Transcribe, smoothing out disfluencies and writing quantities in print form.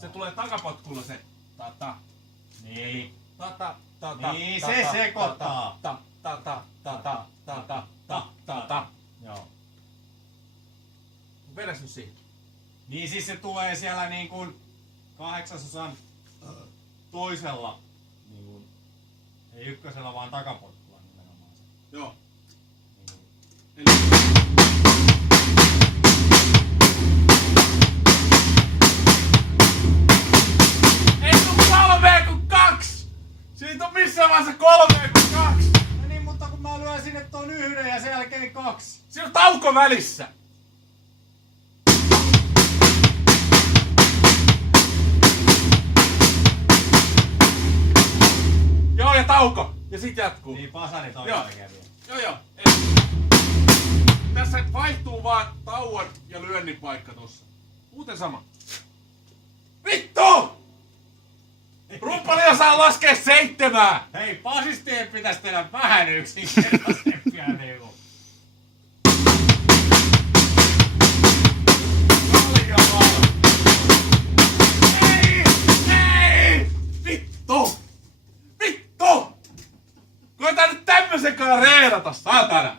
Se tulee takapotkulla se tata. Niin. Tata. Niin, se sekoittaa. Tata. Joo. Vedäs nyt siihen. Niin siis se tulee siellä niin kuin 8/8 toisella, niin kuin, ei ykkösellä vaan takapotkulla nimenomaan se. Joo. Niin kuin. Ei tuu 3 kuin 2! Siitä on missään vaiheessa 3 kuin 2! No niin, mutta kun mä lyön sinne ton 1 ja sen jälkeen 2. Siinä on tauko välissä! Joo, ja tauko! Ja sit jatkuu. Niin, pasani toi Joo. jälkeen vielä. Joo. Tässä vaihtuu vaan tauon ja lyönnin paikka tossa. Muuten sama. Vittu! Rumpali saa laskea 7! Hei, pasistien pitäis tehdä vähän yksinkertaisempia niinku. Ei! Vittu! Koetaan nyt tämmösen kanssa reerata, saatana!